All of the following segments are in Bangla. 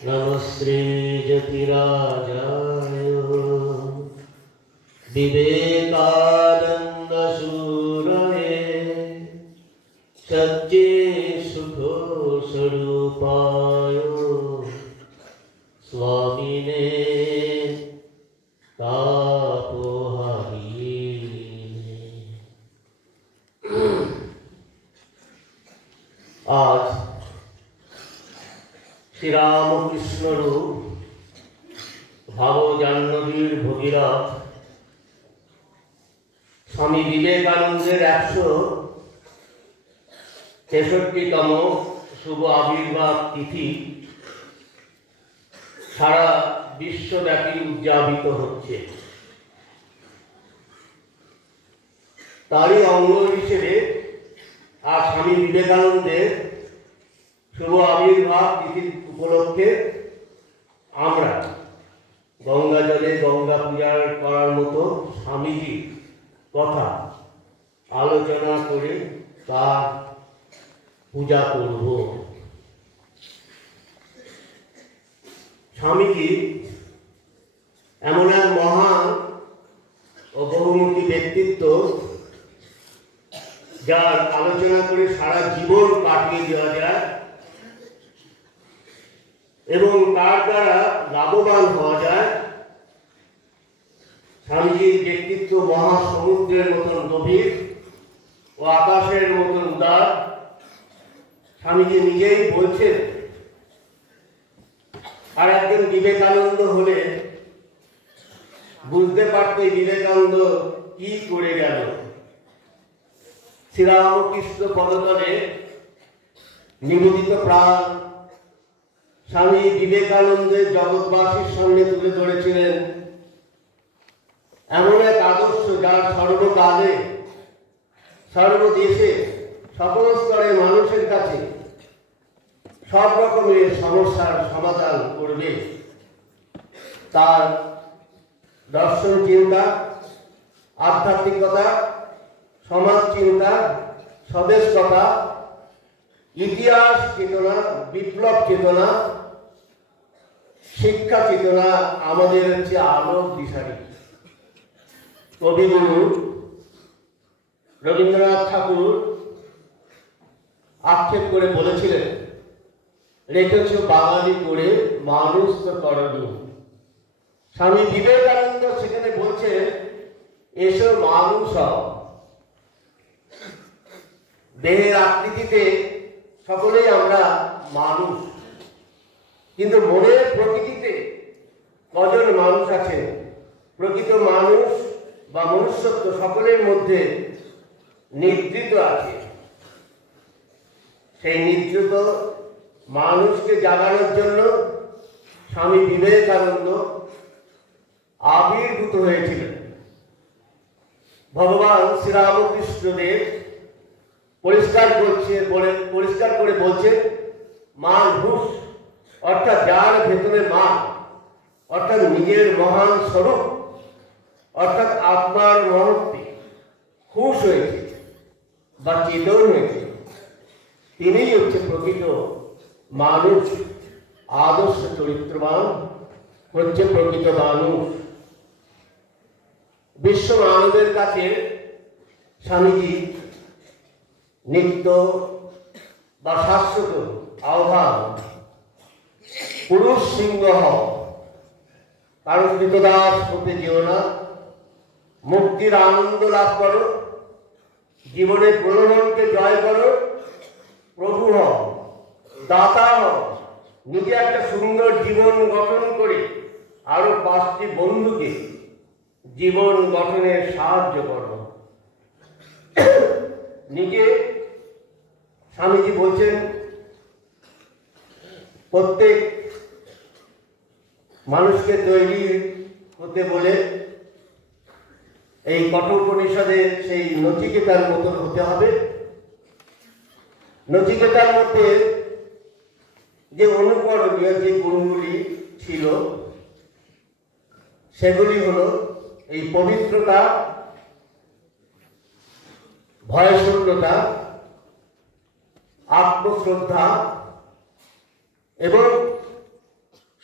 नमस्ते जतिराजाय विवेकानन्दसूरये सच्चे सुखस्वरूपाय स्वामिने तापहारिणे। आज श्री रामकृष्ण भावजाह्नवीर भगीरथ स्वामी विवेकानंदेर 163तम शुभ आविर्भाव तिथि सारा विश्वव्यापी उद्यापित होच्छे। तारই अंग हिसेबे आज स्वामी विवेकानंदेर शुभ आविर्भाव तिथि उपलक्षे आमरा गंगा जले गंगा पूजा करार मतो स्वामीजी कथा आलोचना करे तार पूजा करब। स्वामीजी एमन एक महान और बहुमुखी व्यक्तित्व जार आलोचना करे सारा जीवन काटिए देওয়া যায় এবং তার দ্বারা লাভবান হওয়া যায়। স্বামীজির ব্যক্তিত্ব মহাসমুদ্রের মতন গভীর ও আকাশের মতন উদার। স্বামীজি নিজেই বলছেন, আর একজন বিবেকানন্দ হলে বুঝতে পারতে বিবেকানন্দ কি করে গেল। শ্রীরামকৃষ্ণ পদতলে নিবেদিত প্রাণ स्वामी विवेकानंदेर जगतबासीर सामने तुले धरेছিলেন एमन एक आदर्श जार सर्वकाले सर्वदेशे सकल स्तरे मानुषेर काछे सब रकमेर समस्यार समाधान करबे। तार दर्शन चिंता आध्यात्मिकता समाज चिंता स्वदेशकता इतिहास चेतना विप्लव चेतना शिक्षा चेतना आमादेर हच्छे आलोक दिशारी। कविगुरु रवींद्रनाथ ठाकुर आक्षेप करे बोलेছিলেন, রেখেছো বাঙালি করে মানুষ তো করনি। স্বামী বিবেকানন্দ সেখানে বলছেন, এসো মানুষ হও। দেহের আকৃতিতে সকলেই আমরা মানুষ, কিন্তু মনের প্রকৃতিতে কজন মানুষ আছেন? প্রকৃত মানুষ বা মনুষ্যত্ব সকলের মধ্যে নিদ্রিত আছে। সেই নিদ্রিত মানুষকে জাগানোর জন্য স্বামী বিবেকানন্দ আবির্ভূত হয়েছিলেন। ভগবান শ্রীরামকৃষ্ণদেব পরিষ্কার করে বলছেন, মানুষ অর্থাৎ যার ভেতরে মান অর্থাৎ নিজের মহান স্বরূপ অর্থাৎ আত্মার মহত্বে খুশ হয়েছে বা চেতন হয়েছে, তিনিই হচ্ছে প্রকৃত মানুষ। আদর্শ চরিত্রবান হচ্ছে প্রকৃত মানুষ। বিশ্ব মানবের কাছে স্বামীজি নিত্য বা শাশ্বত আহ্বান, পুরুষ সিংহ হও, কারণ কৃতদাস হতে যেও না, মুক্তির আনন্দ লাভ করো, জীবনের প্রলোভনকে জয় করো, প্রভু হও, দাতা হও, নিজে একটা সুন্দর জীবন গঠন করে আরো 5টি বন্ধুকে জীবন গঠনে সাহায্য করো। নিজে স্বামীজি বলছেন, প্রত্যেক মানুষকে তৈরি হতে বলে এই কঠোপনিষদের সেই নচিকেতার মতন হতে হবে। নচিকেতার মধ্যে যে অনুকরণীয় যে গুণগুলি ছিল সেগুলি হলো এই পবিত্রতা, ভয়শূন্যতা, आत्मश्रद्धा एवं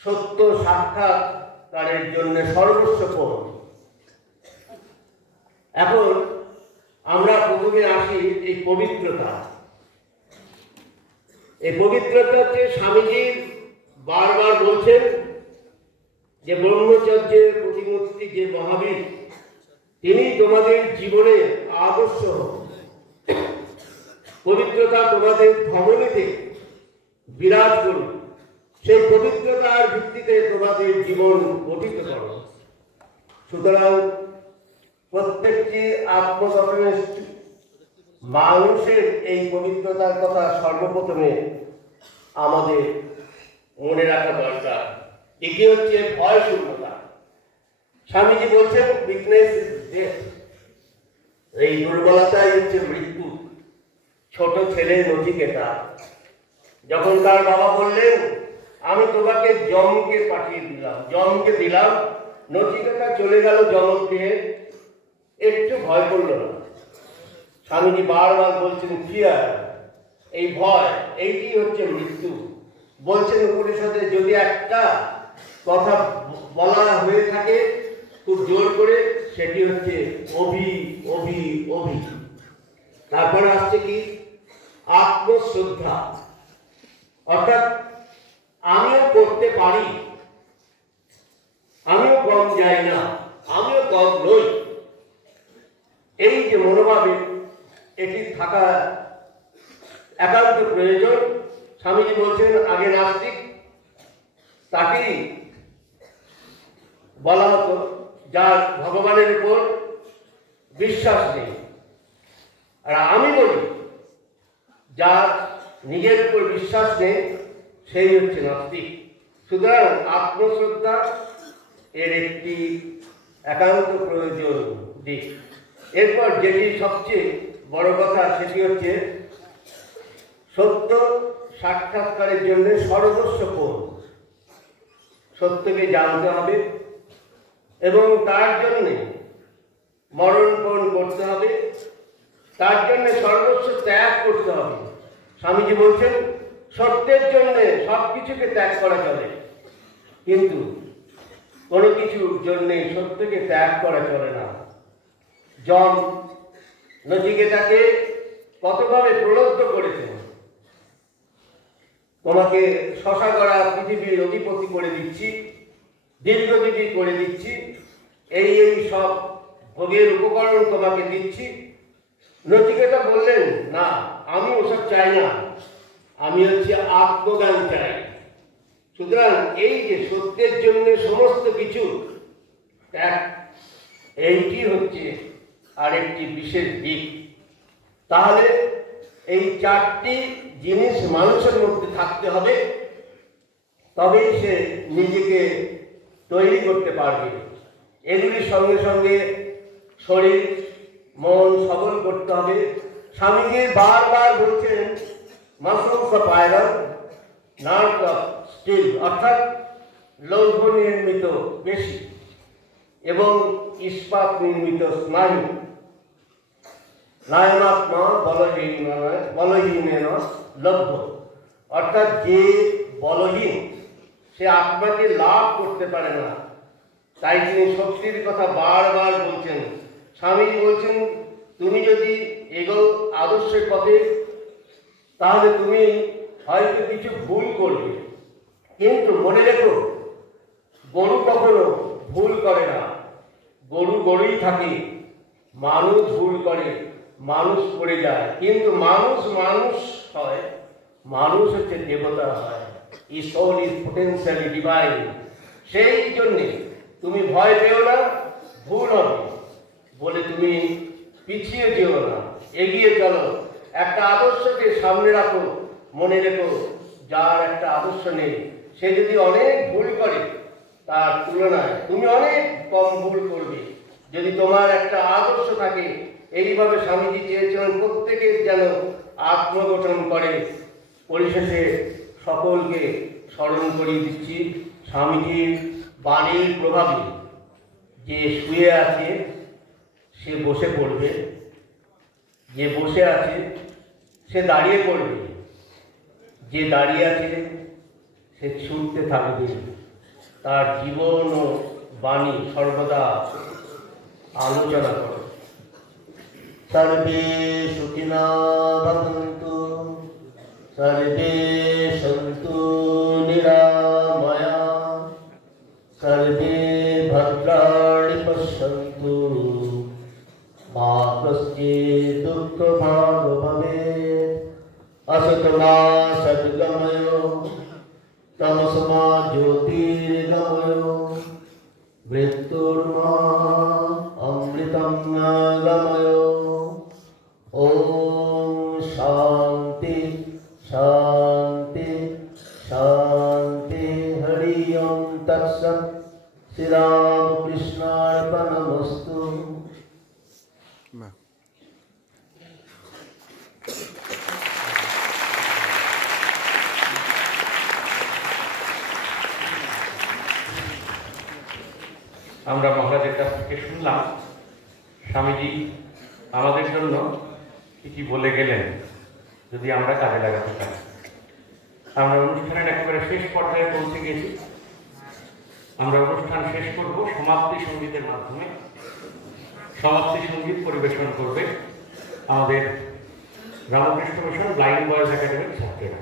সত্য সাক্ষাৎকারের জন্য সর্বস্ব পণ। এখন আমরা প্রথমে আসি এই পবিত্রতা। এই পবিত্রতা হচ্ছে স্বামীজি বারবার বলছেন যে ব্রহ্মচর্যের প্রতিমূর্তি যে মহাবীর, তিনি তোমাদের জীবনে আদর্শ। পবিত্রতা তোমাদের ধমনীতে বিরাজ করুন, সেই পবিত্রতার ভিত্তিতে তোমাদের জীবন গঠিত করো। সুতরাং প্রত্যেকটি আত্মগঠনের মানুষের এই পবিত্রতার কথা সর্বপ্রথমে আমাদের মনে রাখা দরকার। এটি হচ্ছে ভয় শূন্যতা। স্বামীজি বলছেন উইকনেস ইজ ডেথ, এই দুর্বলতাই হচ্ছে মৃত্যু। ছোট ছেলে নচিকেতা যখন তার বাবা বললেন আমি তোমাকে যমকে পাঠিয়ে দিলাম, যমকে দিলাম, নচিকেতা চলে গেল যমগৃহে, একটু ভয় করল না। স্বামীজি বারবার বলছেন ফিয়ার, এই ভয়, এইটি হচ্ছে মৃত্যু। বলছেন উপনিষদে যদি একটা কথা বলা হয়ে থাকে খুব জোর করে, সেটি হচ্ছে অভি অভি অভি। তারপরে আসছে কি আত্মশ্রদ্ধা, অর্থাৎ আমিও করতে পারি, আমিও কম যাই না, আমিও কম নই। এই যে মনোভাবে এটি থাকা একান্ত প্রয়োজন। স্বামীজি বলছেন আগে নাস্তিক, তাকেই বলা হতো যার ভগবানের উপর বিশ্বাস নেই। আর আমি বলি যার নিজের উপর বিশ্বাস নেই সেই হচ্ছে নাস্তিক। সুতরাং আত্মশ্রদ্ধা এর একটি একান্ত প্রয়োজন দিক। এরপর যেটি সবচেয়ে বড় কথা সেটি হচ্ছে সত্য সাক্ষাৎকারের জন্য সর্বস্ব পণ। সত্যকে জানতে হবে এবং তার জন্যে মরণপণ করতে হবে, তার জন্য সর্বস্ব ত্যাগ করতে হবে। স্বামীজি বলছেন সত্যের জন্য সবকিছুকে ত্যাগ করা চলে, কিন্তু কোনো কিছুর জন্যে সত্যকে ত্যাগ করা চলে না। যম নচিকেতাকে কতভাবে প্রলব্ধ করেছেন, তোমাকে শশাগড়া পৃথিবীর অধিপতি করে দিচ্ছি, দীর্ঘজীবী করে দিচ্ছি, এই এই সব ভোগের উপকরণ তোমাকে দিচ্ছি। নচিকেতা বললেন না, আমি ওসব চাই না, আমি হচ্ছে আত্মজ্ঞান চাই। সুতরাং এই যে সত্যের জন্য সমস্ত কিছু ত্যাগ, এইটি হচ্ছে আরেকটি বিশেষ দিক। তাহলে এই চারটি জিনিস মানুষের মধ্যে থাকতে হবে, তবেই সে নিজেকে তৈরি করতে পারবে। এগুলির সঙ্গে সঙ্গে শরীর মন সবল করতে হবে। স্বামীজি বারবার বলছেন muscles of iron, nerves of steel, অর্থাৎ লৌহ নির্মিত পেশি এবং ইস্পাত নির্মিত স্নায়ু। নায়মাত্মা বলহীন লভ্য, অর্থাৎ যে বলহীন সে আত্মাকে লাভ করতে পারে না, তাই তিনি শক্তির কথা বারবার বলছেন। স্বামী বলছেন তুমি যদি এগো আদর্শের পথে, তাহলে তুমি হয়তো কিছু ভুল করবে, কিন্তু মনে রেখো গরু কখনো ভুল করে না, গরু গরুই থাকে। মানুষ ভুল করে, মানুষ করে যায়, কিন্তু মানুষ মানুষ হয়, মানুষ হচ্ছে দেবতা হয়। এই সোল ইজ পোটেনশিয়ালি ডিভাইন। সেই জন্যে তুমি ভয় পেও না, ভুল হবে বলে তুমি পিছিয়ে যেও না, এগিয়ে চলো। একটা আদর্শকে সামনে রাখো, মনে রেখো যার একটা আদর্শ নেই সে যদি অনেক ভুল করে, তার তুলনায় তুমি অনেক কম ভুল করবে যদি তোমার একটা আদর্শ থাকে। এইভাবে স্বামীজি চেয়েছিলেন প্রত্যেকের যেন আত্মগঠন করে। পরিশেষে সকলকে স্মরণ করিয়ে দিচ্ছি স্বামীজির বাণীর প্রভাবে, যে শুয়ে আছে সে বসে পড়বে, যে বসে আছে সে দাঁড়িয়ে পড়বে, যে দাঁড়িয়ে আছে সে ছুটতে থাকবে, তার জীবন ও বাণী সর্বদা আলোচনা করো। সর্বে সুখিনা ভবন্তু, সর্বে সন্তু নিরাময়া, সর্বে ভদ্রাণি পশ্যন্তু, মা কশ্চিৎ দুঃখভাগ্ ভবেৎ। असतमा सद्गमयो, तमसमा ज्योतिर्गमयो, मृत्युर्मा अमृतं गमयो। ओम शांति शांति शांति। हरि ओम तत्सत्। श्री रामकृष्णार्पणमस्तु। আমরা মহারাজের কাছ থেকে শুনলাম স্বামীজি আমাদের জন্য কি কি বলে গেলেন, যদি আমরা কাজে লাগাতে পারি। আমরা অনুষ্ঠানের একেবারে শেষ পর্যায়ে পৌঁছে গেছি। আমরা অনুষ্ঠান শেষ করব সমাপ্তি সঙ্গীতের মাধ্যমে। সমাপ্তি সঙ্গীত পরিবেশন করবে আমাদের রামকৃষ্ণ মিশন ব্লাইন্ড বয়েজ একাডেমির ছাত্রীরা।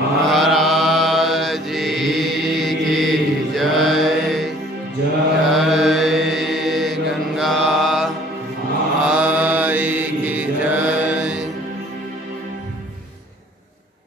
আর